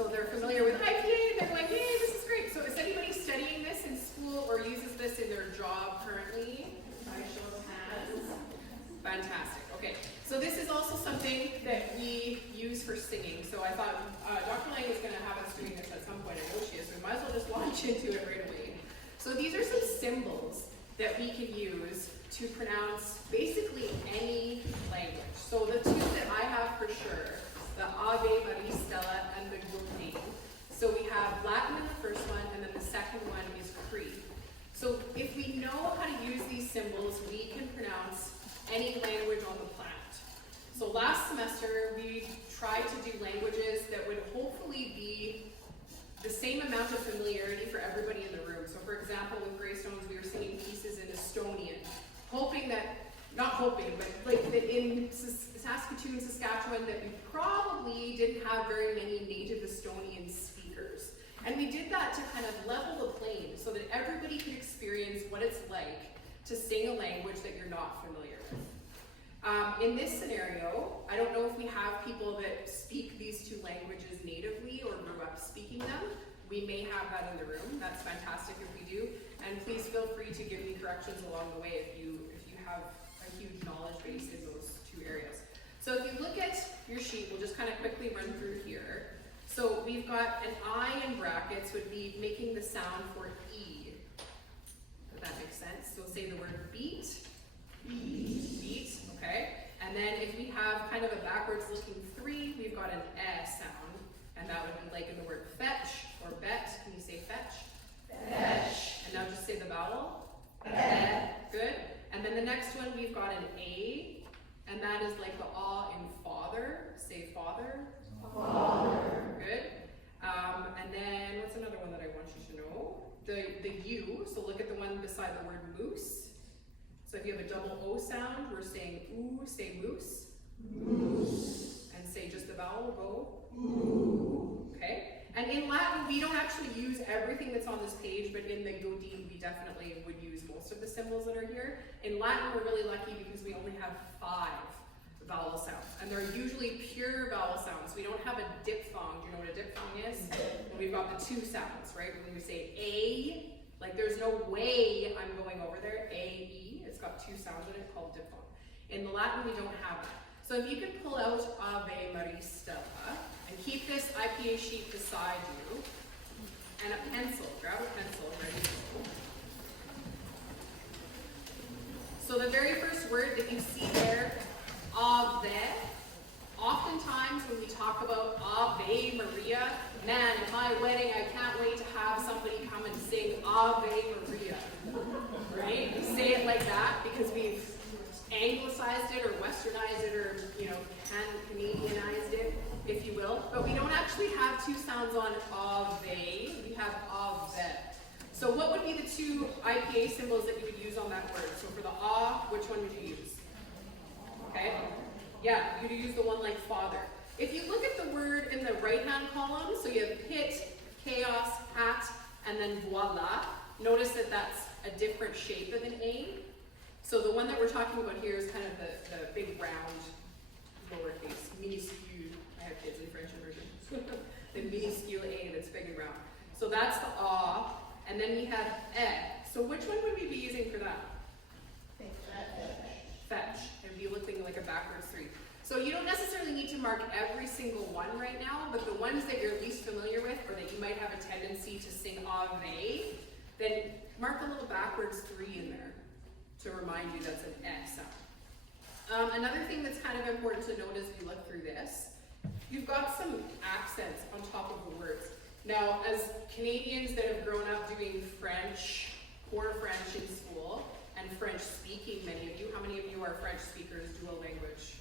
So they're familiar with IPA, they're like, yay, this is great. So is anybody studying this in school or uses this in their job currently? By show of hands. Fantastic, okay. So this is also something that we use for singing. So I thought Dr. Lang is going to have us doing this at some point. I know she is, so we might as well just launch into it right away. So these are some symbols that we can use to pronounce basically any language. So the two that I have for sure, the Ave, Maria, Stella, and the Gurti. So we have Latin in the first one, and then the second one is Cree. So if we know how to use these symbols, we can pronounce any language on the planet. So last semester, we tried to do languages that would hopefully be the same amount of familiarity for everybody in the room. So for example, with Greystones, we were singing pieces in Estonian, hoping that, not hoping, but like that in Saskatoon, Saskatchewan, that we probably didn't have very many native Estonian speakers. And we did that to kind of level the playing so that everybody could experience what it's like to sing a language that you're not familiar with. In this scenario, I don't know if we have people that speak these two languages natively or grew up speaking them. We may have that in the room. That's fantastic if we do. And please feel free to give me corrections along the way if you have a huge knowledge base in those two areas. So if you look at your sheet, we'll just kind of quickly run through here. So we've got an I in brackets would be making the sound for E. If that makes sense. So we'll say the word beat. Beat, okay. And then if we have kind of a backwards looking 3, we've got an S sound. And that would be like in the word fetch or bet. Can you say fetch? Fetch. And now just say the vowel. Bet. Good. And then the next one we've got an A. And that is like the ah in father. Say father. Father. Good. And then what's another one that I want you to know? The U. So look at the one beside the word moose. So if you have a double O sound, we're saying ooh, say moose. Moose. And say just the vowel, go. Ooh. Okay? And in Latin, we don't actually use everything that's on this page, but in the Godin, we definitely would use most of the symbols that are here. In Latin, we're really lucky because we only have 5 vowel sounds. And they're usually pure vowel sounds. We don't have a diphthong. Do you know what a diphthong is? And we've got the 2 sounds, right? When we say A, like there's no way I'm going over there, A-E. It's got 2 sounds in it called diphthong. In the Latin, we don't have that. So if you could pull out Ave Maria Stella and keep this IPA sheet beside you, and a pencil, grab a pencil, ready to go. So the very first word that you see there, Ave, oftentimes when we talk about Ave Maria, man, at my wedding, I can't wait to have somebody come and sing Ave Maria, right? We say it like that because we've anglicized it or westernized it or, Canadianized it, if you will. But we don't actually have 2 sounds on Ave, we have Ave. So what would be the 2 IPA symbols that you would use on that word? So for the ah, which one would you use? Okay? Yeah, you'd use the one like father. If you look at the word in the right-hand column, so you have pit, chaos, hat, and then voila, notice that that's a different shape of an A. So the one that we're talking about here is kind of the big round, lowercase, minuscule. I have kids in French immersion. The minuscule A that's big and round. So that's the ah, and then we have eh. So which one would we be using for that? Fetch. It would be looking like a backwards 3. So you don't necessarily need to mark every single one right now, but the ones that you're least familiar with or that you might have a tendency to sing Ave, then mark a little backwards 3 in there to remind you that's an S sound. Another thing that's kind of important to note as we look through this, you've got some accents on top of the words. Now, as Canadians that have grown up doing French, core French in school, and French speaking, many of you, how many of you are French speakers, dual language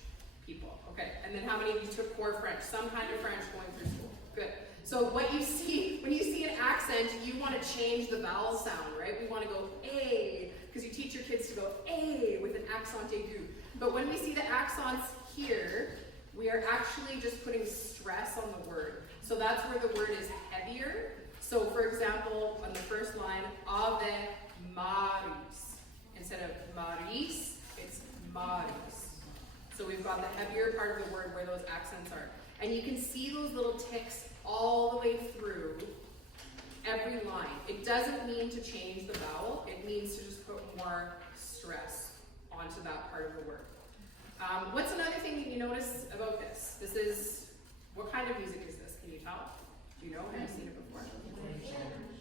people? Okay, and then how many of you took core French, some kind of French going through school? Good. So what you see, when you see an accent, you want to change the vowel sound, right? We want to go A, because you teach your kids to go A with an accent aigu. But when we see the accents here, we are actually just putting stress on the word. So that's where the word is heavier. So for example, on the first line, Ave Maris. Instead of Maris, it's Maris. So we've got the heavier part of the word where those accents are. And you can see those little ticks all the way through every line. It doesn't mean to change the vowel, it means to just put more stress onto that part of the word. What's another thing that you notice about this? This is, what kind of music is this? Can you tell? Do you know? Have you seen it before?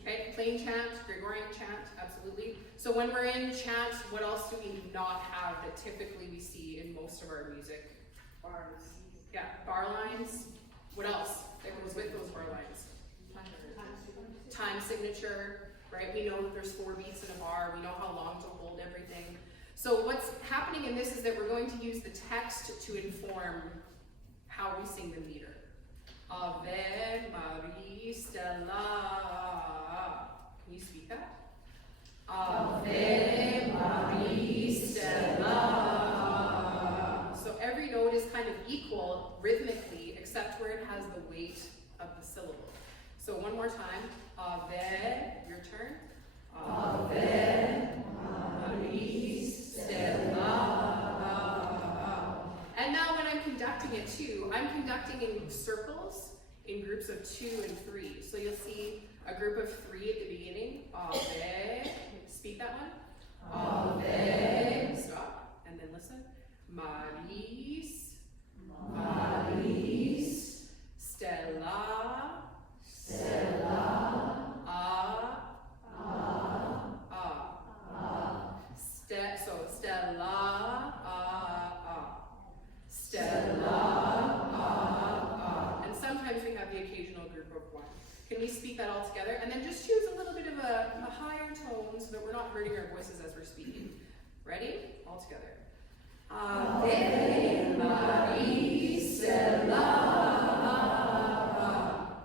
Okay, plain chant, Gregorian chant, absolutely. So when we're in chant, what else do we not have that typically we see in most of our music? Bars. Yeah, bar lines. What else that goes with those bar lines? Time signature, right? We know that there's 4 beats in a bar. We know how long to hold everything. So what's happening in this is that we're going to use the text to inform how we sing the meter. Ave Maria Stella. Can you speak that? Ave Maria Stella. So every note is kind of equal rhythmically, except where it has the weight of the syllable. So one more time. Ave, your turn. Ave Maria Stella. And now when I'm conducting it too, I'm conducting in circles in groups of 2 and 3. So you'll see a group of 3 at the beginning. Ave. Speak that one. Ave. Stop. And then listen. Maris. Maris. Stella. Stella. So Stella. Stella. And sometimes we have the occasional group of 1. Can we speak that all together? And then just choose a little bit of a higher tone so that we're not hurting our voices as we're speaking. Ready? All together. Ave Maria Stella.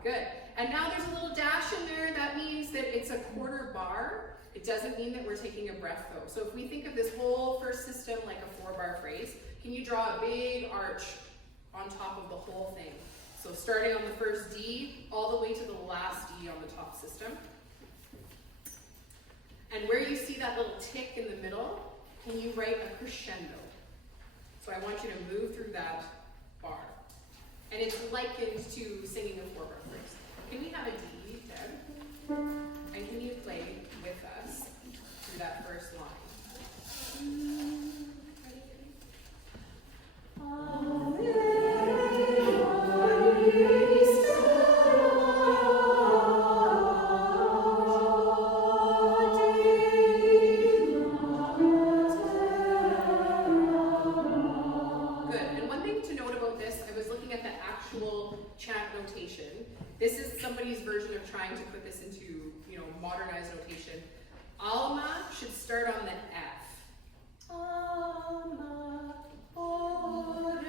Good. And now there's a little dash in there. That means that it's a quarter bar. It doesn't mean that we're taking a breath though. So if we think of this whole first system like a 4-bar phrase, can you draw a big arch on top of the whole thing? So starting on the first D, all the way to the last D on the top system. And where you see that little tick in the middle, can you write a crescendo? So I want you to move through that bar. And it's likened to singing a 4-bar phrase. Can we have a D, Deb? And can you play with us through that first line? This is somebody's version of trying to put this into, modernized notation. Alma should start on the F. Alma, ore,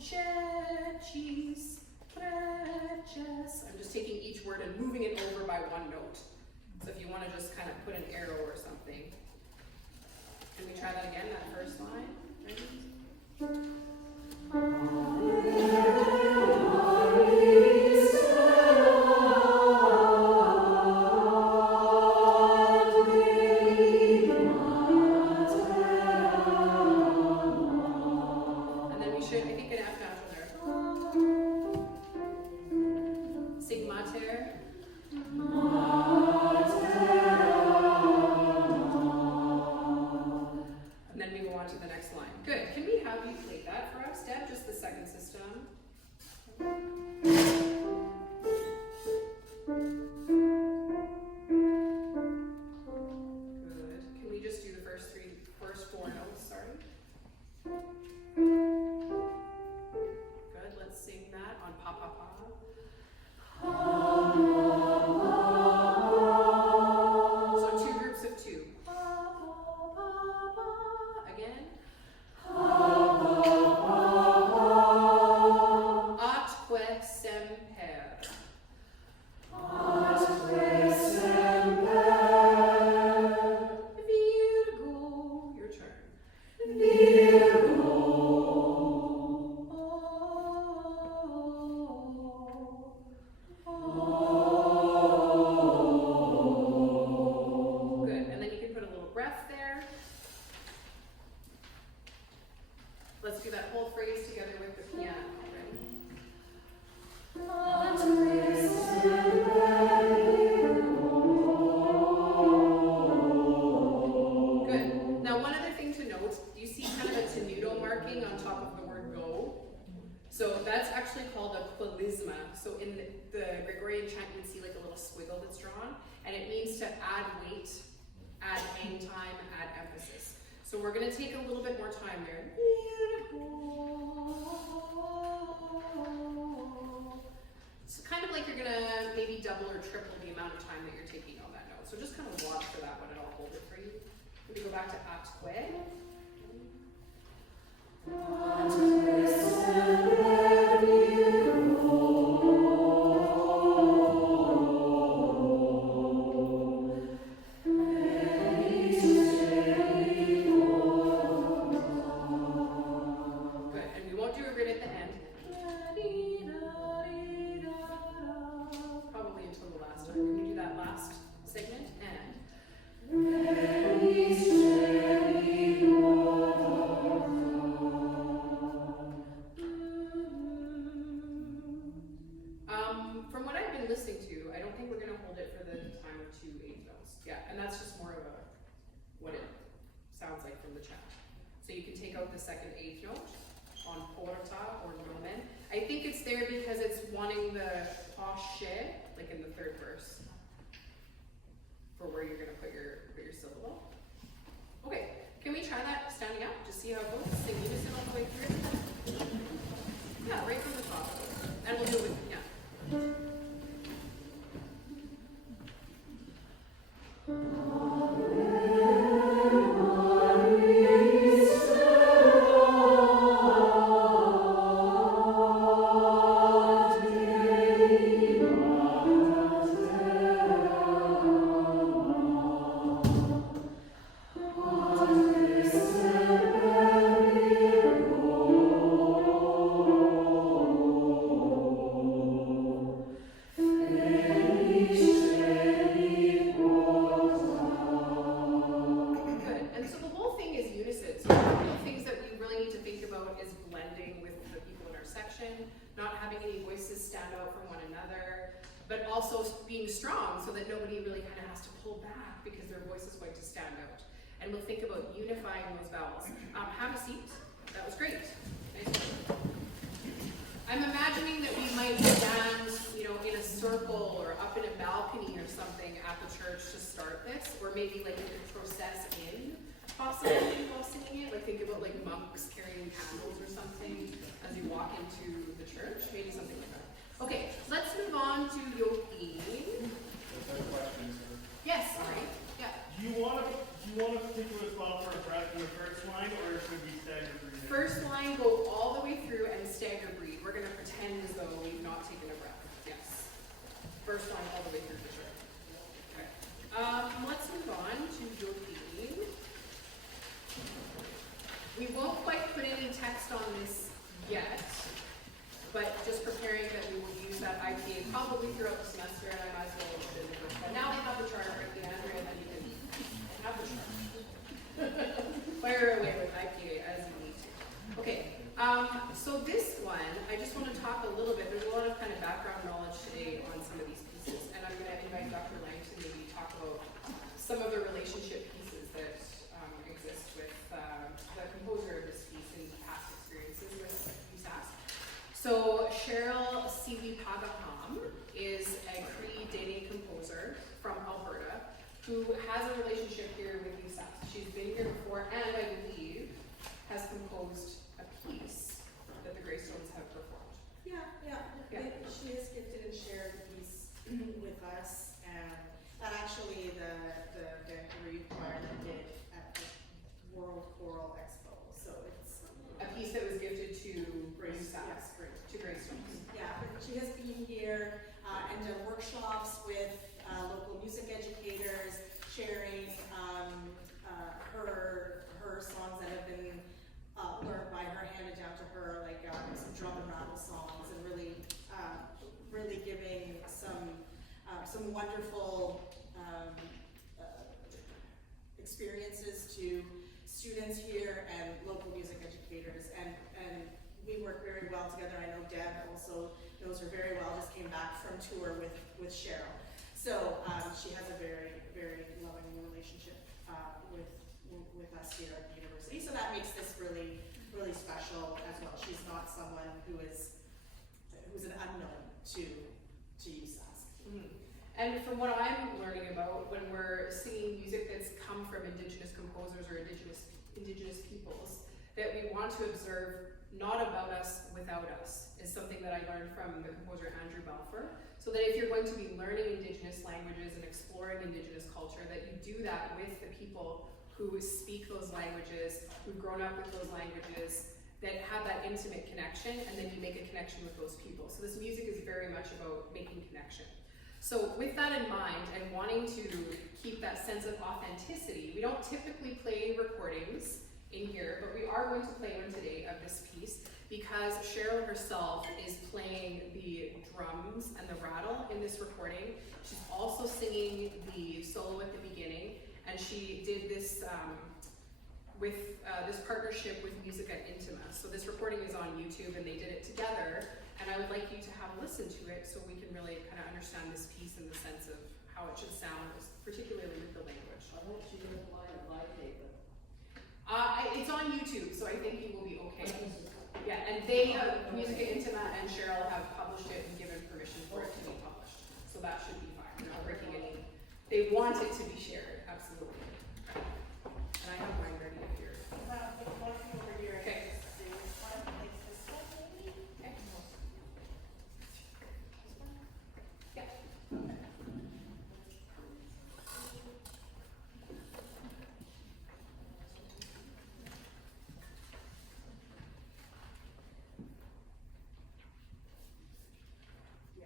chechis, preches. I'm just taking each word and moving it over by 1 note. So if you want to just kind of put an arrow or something. Can we try that again, that first line? Ready? Let's do that whole phrase together with the piano. Ready? chant, you can see like a little squiggle that's drawn, and it means to add weight, add hang time, add emphasis. So we're going to take a little bit more time there. It's kind of like you're going to maybe double or triple the amount of time that you're taking on that note. So just kind of watch for that one and I'll hold it for you. Let me go back to atque. Some wonderful experiences to students here and local music educators, and we work very well together. I know Deb also knows her very well, just came back from tour with Cheryl. So she has a very, very loving relationship with us here at the university. So that makes this really, really special as well. She's not someone who's an unknown to UChorus. And from what I'm learning about, when we're singing music that's come from Indigenous composers or Indigenous peoples, that we want to observe not about us, without us, is something that I learned from the composer Andrew Balfour. So that if you're going to be learning Indigenous languages and exploring Indigenous culture, that you do that with the people who speak those languages, who've grown up with those languages, that have that intimate connection, and then you make a connection with those people. So this music is very much about making connection. So with that in mind, and wanting to keep that sense of authenticity, we don't typically play recordings in here, but we are going to play one today of this piece because Cheryl herself is playing the drums and the rattle in this recording. She's also singing the solo at the beginning, and she did this with this partnership with Music at Intima. So this recording is on YouTube, and they did it together. And I would like you to have a listen to it so we can really kind of understand this piece in the sense of how it should sound, particularly with the language. I hope she doesn't live tape it. It's on YouTube, so I think you will be okay. Yeah, and they, Music at Intima and Cheryl have published it and given permission for it to be published. So that should be fine. We're not breaking any. They want it to be shared, absolutely. And I have mine ready if you're. Over here. Okay. Sing this one, like this one maybe? Okay. Yeah. Yeah.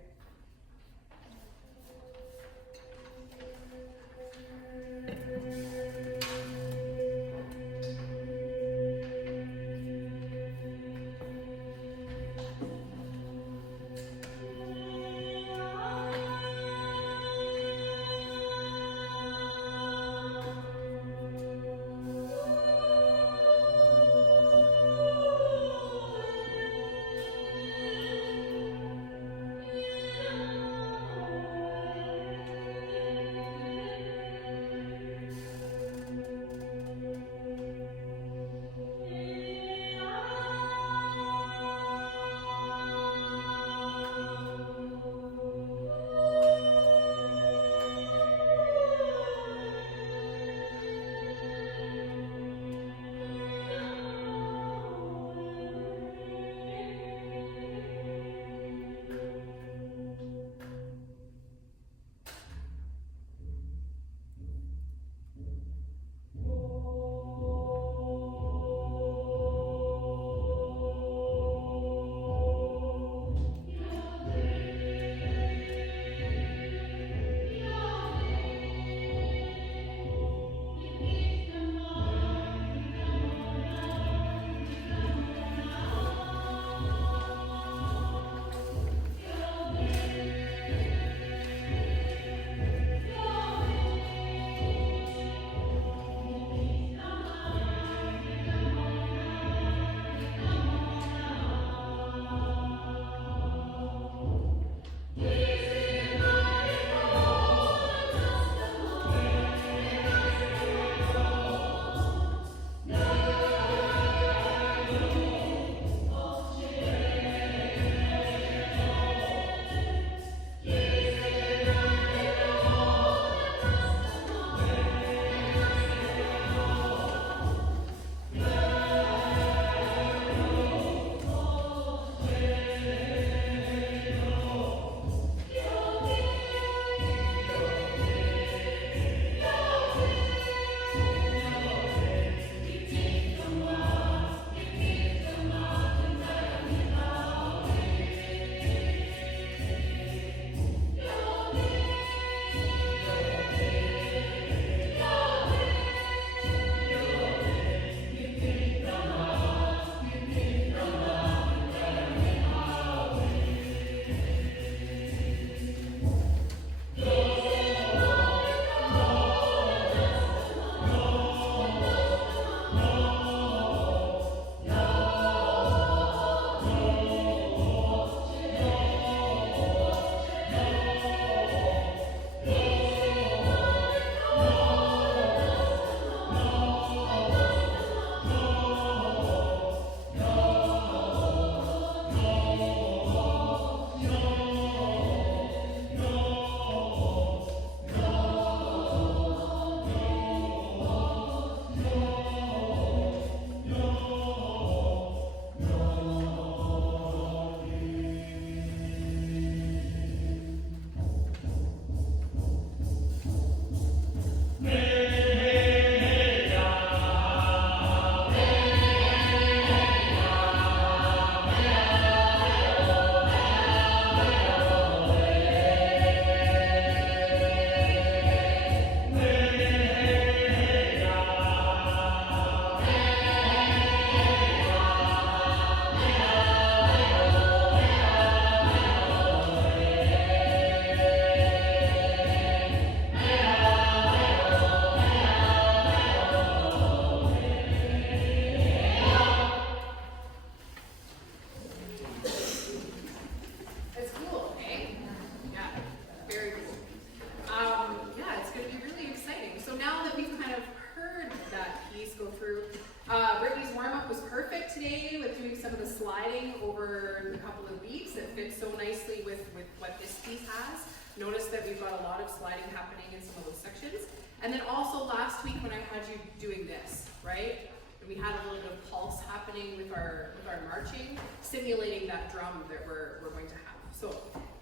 fits so nicely with what this piece has. Notice that we've got a lot of sliding happening in some of those sections. And then also last week when I had you doing this, right? And we had a little bit of pulse happening with our marching, simulating that drum that we're going to have. So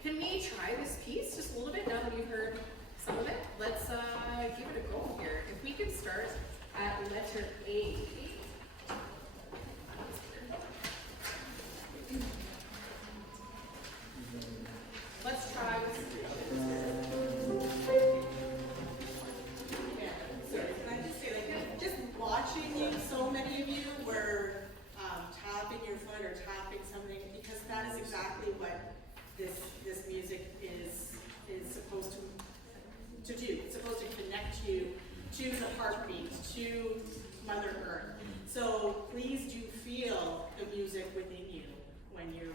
can we try this piece just a little bit now that you've heard some of it? Let's give it a go here. If we could start at letter A. Let's try with Yeah, sorry, can I just say, like, just watching you, so many of you were tapping your foot or tapping something, because that is exactly what this music is supposed to do. It's supposed to connect you to the heartbeat, to Mother Earth. So please do feel the music within you when you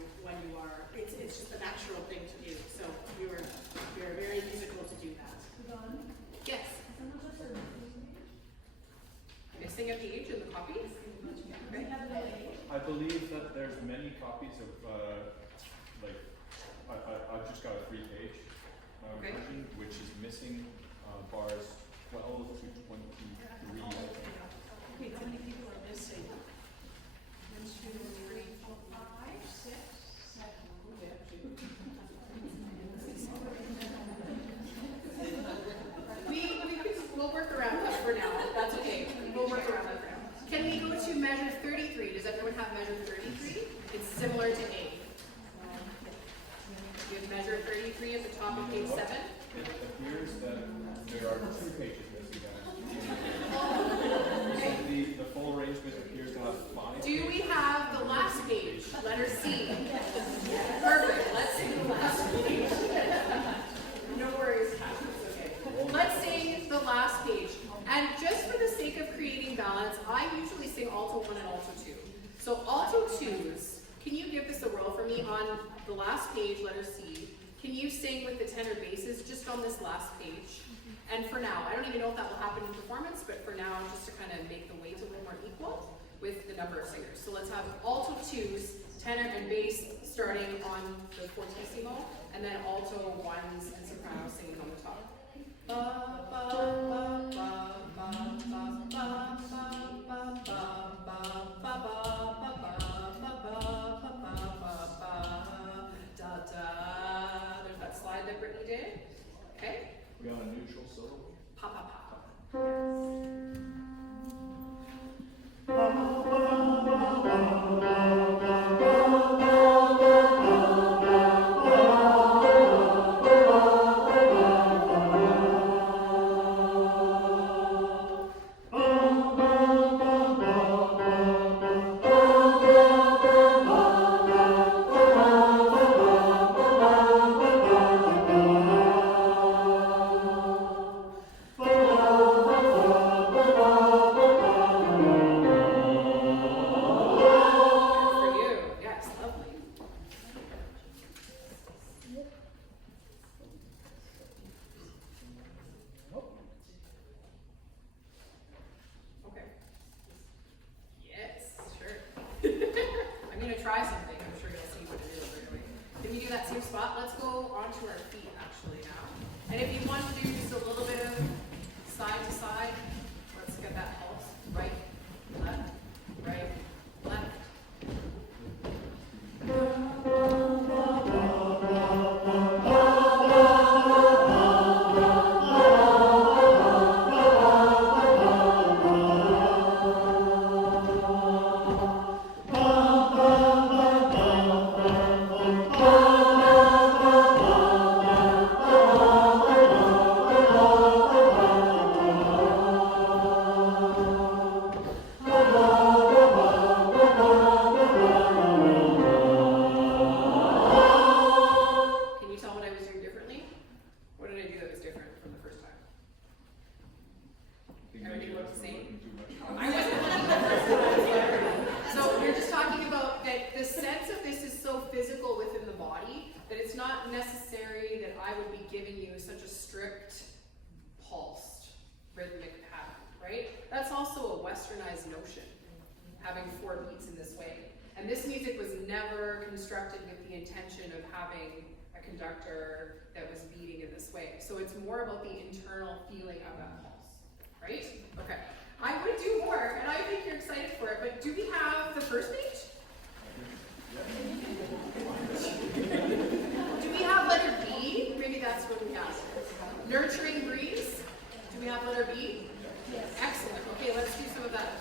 are. It's just a natural thing to do. So you're very musical to do that. yes. Missing a page in the copy? Okay. I believe that there's many copies of, I've just got a 3-page Okay. version, which is missing bars 12 to 23. Wait, how many people are missing? 1, 2, 3, 4, 5, 6, 7. We have 2. We'll work around that for now. That's okay. We'll work around that for now. Can we go to measure 33? Does everyone have measure 33? It's similar to A. You have measure 33 at the top of page 7. It appears that there are 2 pages missing. So the full arrangement appears to have 5 Do we pages. have the last page? Letter C. Perfect. Let's sing the last page. No worries. It's okay. Let's sing the last page. And just for the sake of creating balance, I usually sing alto 1 and alto 2. So alto 2s, can you give this a whirl for me on the last page, letter C? Can you sing with the tenor basses just on this last page? And for now, I don't even know if that will happen in performance, but for now, just to kind of make the weight a little more equal with the number of singers. So let's have alto 2s, tenor and bass starting on the fortissimo, and then alto 1s and soprano singing on the top. Ba, ba, ba, ba, ba, ba, ba, ba, ba, ba, ba, ba, ba, da, da. There's that slide that Brittany did. Okay? We got a neutral solo. Pa, pa, pa. For you. Yes, lovely. Okay. Yes, sure. I'm gonna try something. I'm sure you'll see what it is right away. Can we do that same spot? Let's go onto our feet actually now. And if you want to do just a little bit of side to side, let's get that pulse. Right, left, right, left. Can you tell what I was doing differently? What did I do that was different from the first time? Everything looked the same? I wasn't looking the first time. So we're just talking about that the sense of this is so physical within the body that it's not necessary that I would be giving you such a strict, pulsed, rhythmic pattern, right? That's also a westernized notion, having 4 beats in this way. And this music was never constructed with the intention of having a conductor that was beating in this way. So it's more about the internal feeling of that pulse, right? Okay. I would do more, and I think you're excited for it, but do we have the first page? Do we have letter B? Maybe that's what we have. Nurturing breeze. Do we have letter B? Yes. Excellent. Okay, let's do some of that.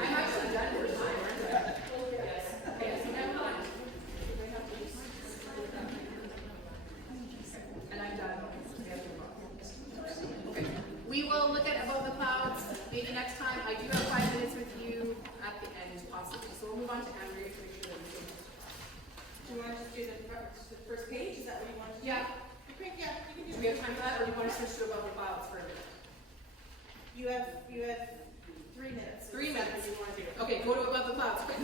I'm actually done for time, aren't I? Yes. Okay, so now on. And I'm done. Okay. We will look at above the clouds maybe next time. I do have 5 minutes with you at the end, possibly. So we'll move on to Andrea to make sure that we can. Do you want to just do the first page? Is that what you want to do? Yeah. Okay, yeah, you can do Do we have time for that, or do you want to switch to above the clouds for a minute? You have 3 minutes. 3 Is that minutes. what you want to do? Okay, go to above the clouds quick.